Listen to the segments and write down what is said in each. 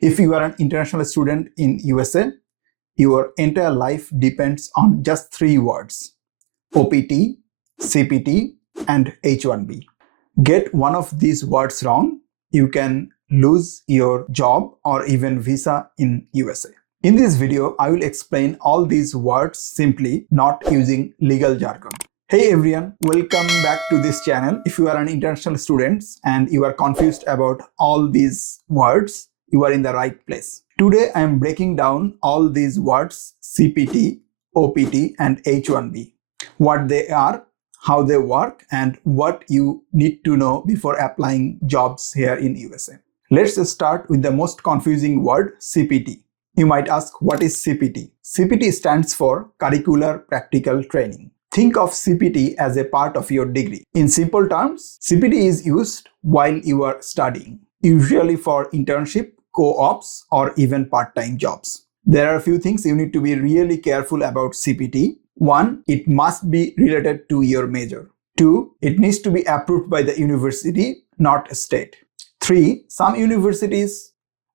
If you are an international student in USA, your entire life depends on just 3 words: OPT, CPT, and H-1B. Get one of these words wrong, you can lose your job or even visa in USA. In this video, I will explain all these words simply, not using legal jargon. Hey everyone, welcome back to this channel. If you are an international student and you are confused about all these words, you are in the right place. Today I am breaking down all these words: CPT, OPT, and H-1B. What they are, how they work, and what you need to know before applying jobs here in USA. Let's start with the most confusing word, CPT. You might ask, what is CPT? CPT stands for Curricular Practical Training. Think of CPT as a part of your degree. In simple terms, CPT is used while you are studying, usually for internship, co-ops, or even part-time jobs. There are a few things you need to be really careful about CPT. 1. It must be related to your major. 2. It needs to be approved by the university, not a state. 3. Some universities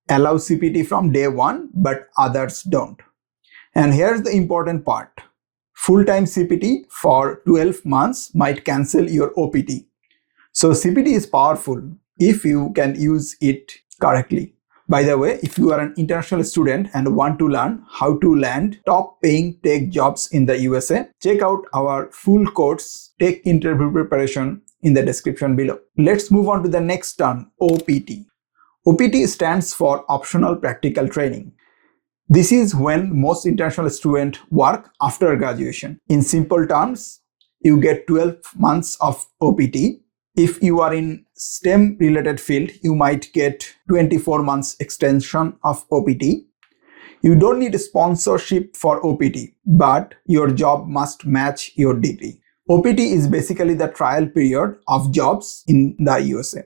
allow CPT from day 1, but others don't. And here's the important part. Full-time CPT for 12 months might cancel your OPT. So CPT is powerful if you can use it correctly. By the way, if you are an international student and want to learn how to land top-paying tech jobs in the USA, check out our full course, Tech Interview Preparation, in the description below. Let's move on to the next term, OPT. OPT stands for Optional Practical Training. This is when most international students work after graduation. In simple terms, you get 12 months of OPT. If you are in STEM related field, you might get 24 months extension of OPT. You don't need a sponsorship for OPT, but your job must match your degree. OPT is basically the trial period of jobs in the USA.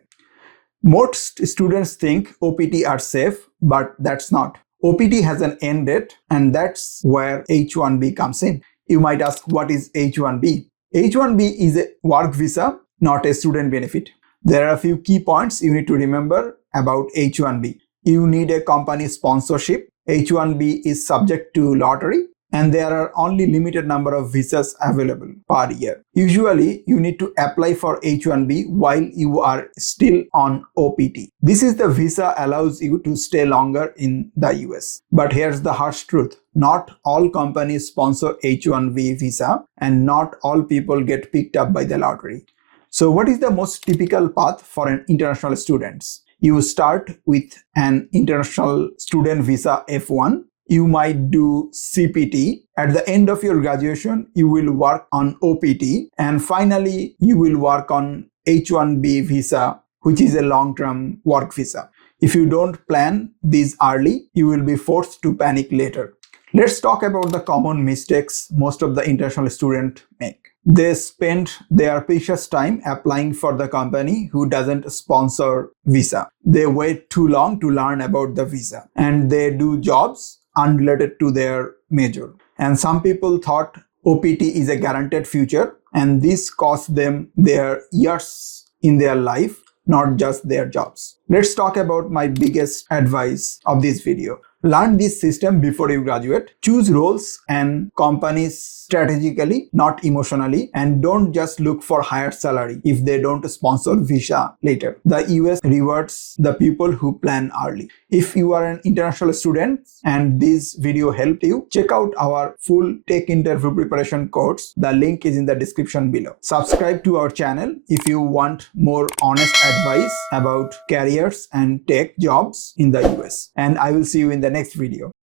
Most students think OPT are safe, but that's not. OPT has an end date, and that's where H-1B comes in. You might ask, what is H-1B? H-1B is a work visa, not a student benefit. There are a few key points you need to remember about H-1B. You need a company sponsorship. H-1B is subject to lottery, and there are only limited number of visas available per year. Usually, you need to apply for H-1B while you are still on OPT. This is the visa allows you to stay longer in the US. But here's the harsh truth. Not all companies sponsor H-1B visa, and not all people get picked up by the lottery. So what is the most typical path for an international student? You start with an international student visa F1. You might do CPT. At the end of your graduation, you will work on OPT. And finally, you will work on H-1B visa, which is a long-term work visa. If you don't plan these early, you will be forced to panic later. Let's talk about the common mistakes most of the international students make. They spend their precious time applying for the company who doesn't sponsor visa. They wait too long to learn about the visa, and they do jobs unrelated to their major. And some people thought OPT is a guaranteed future, and this cost them their years in their life, not just their jobs. Let's talk about my biggest advice of this video. Learn this system before you graduate. Choose roles and companies strategically, not emotionally, and don't just look for higher salary if they don't sponsor visa later. The US rewards the people who plan early. If you are an international student and this video helped you, check out our full tech interview preparation course. The link is in the description below. Subscribe to our channel if you want more honest advice about careers and tech jobs in the US. And I will see you in the next video.